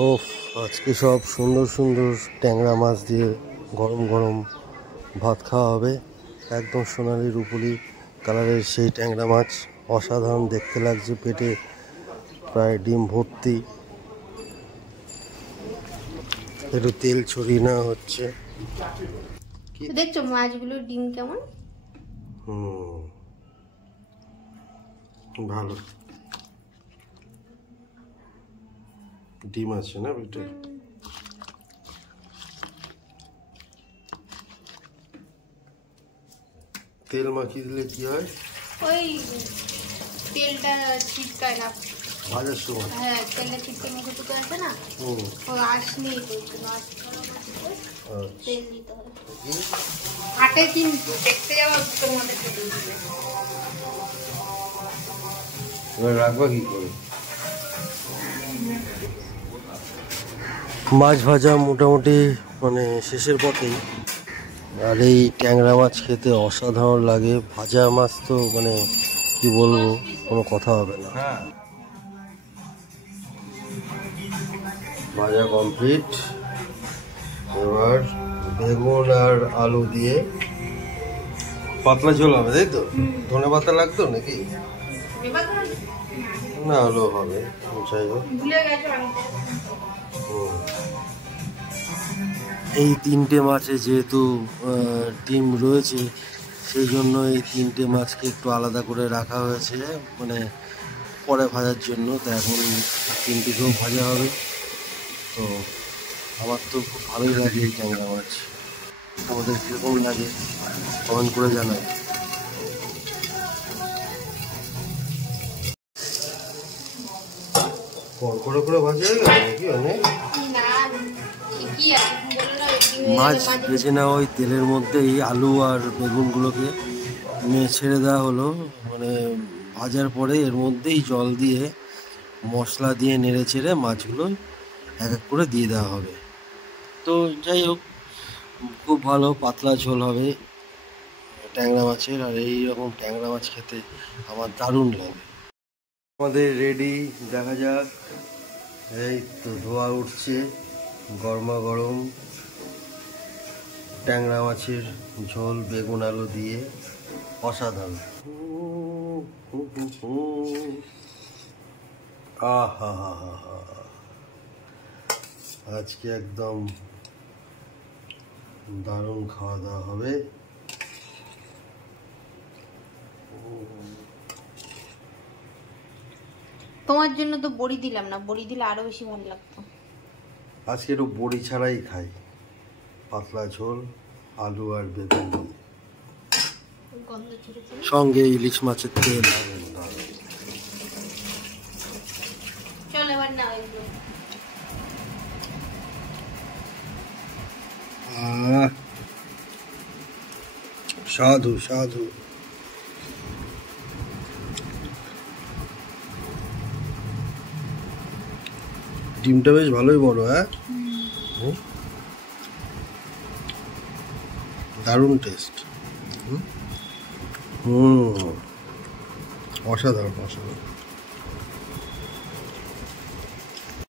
ওফ, আজকে সব সুন্দর সুন্দর ট্যাংরা মাছ দিয়ে গরম গরম ভাত খাওয়া হবে। একদম সোনালি রুপোলি কালারের সেই ট্যাংরা মাছ, অসাধারণ দেখতে লাগছে। পেটে প্রায় ডিম ভর্তি, একটু তেল ছড়িয়ে নেওয়া হচ্ছে। দেখছো মাছগুলোর ডিম কেমন? ভালো ডিম আছে না পেটে। তেল মাখিয়ে দিলে কি হয়? ওই তেলটা ছিটকায় না ভাজার সময়। হ্যাঁ, তেলটা ছিটকে মুখে টুকে আছে না, ও আঁশ নেই তো, তেল দিতে হবে। হাটে কিন্তু দেখতে যাওয়া তোমাদের এবার রাখবা কি করে? মাছ ভাজা মোটামুটি মানে শেষের পথেই। আর এই ট্যাংরা মাছ খেতে অসাধারণ লাগে। ভাজা মাছ তো মানে কি বলবো, কোনো কথা হবে না। ভাজা কমপ্লিট। এবার বেগুন আর আলু দিয়ে পাতলা ঝোল হবে, তাই তো? ধনে পাতা লাগতো নাকি? না হলেও হবে, যাই হোক। এই তিনটে মাছে যেহেতু ডিম রয়েছে, সেই জন্য এই তিনটে মাছকে একটু আলাদা করে রাখা হয়েছে, মানে পরে ভাজার জন্য। তো এখন তিনটেকেও ভাজা হবে। তো আমার তো খুব ভালোই লাগে এই ট্যাংরা মাছ। আমাদের কীরকম লাগে কমেন্ট করে জানাই। কড়কড়ে করে ভাজা হয়ে গেল নাকি? অনেক মাছ ভেজে নেওয়া ওই তেলের মধ্যেই আলু আর বেগুনগুলোকে ছেড়ে দেওয়া হলো। মানে ভাজার পরে এর মধ্যেই জল দিয়ে মশলা দিয়ে নেড়ে চেড়ে মাছগুলো এক এক করে দিয়ে দেওয়া হবে। তো যাই হোক, খুব ভালো পাতলা ঝোল হবে ট্যাংরা মাছের। আর এইরকম ট্যাংরা মাছ খেতে আমার দারুণ লাগে। আমাদের রেডি, দেখা যাক। এই তো ধোয়া উঠছে, গরমা গরম ট্যাংরা মাছের ঝোল বেগুন আলু দিয়ে, অসাধারণ। আহা, আজকে একদম দারুণ খাওয়া দাওয়া হবে। তোমার জন্য তো বড়ি দিলাম না, বড়ি দিলে আরো বেশি ভালো লাগতো। আজকে একটু বড়ি ছাড়াই খাই, পাতলা ঝোল আলু আর বেগুন দিয়ে, সঙ্গে ইলিশ মাছের তেল। চল এবার না, সাধু সাধু। ডিমটা বেশ ভালোই বড়। হ্যাঁ, দারুণ টেস্ট। অসাধারণ অসাধারণ।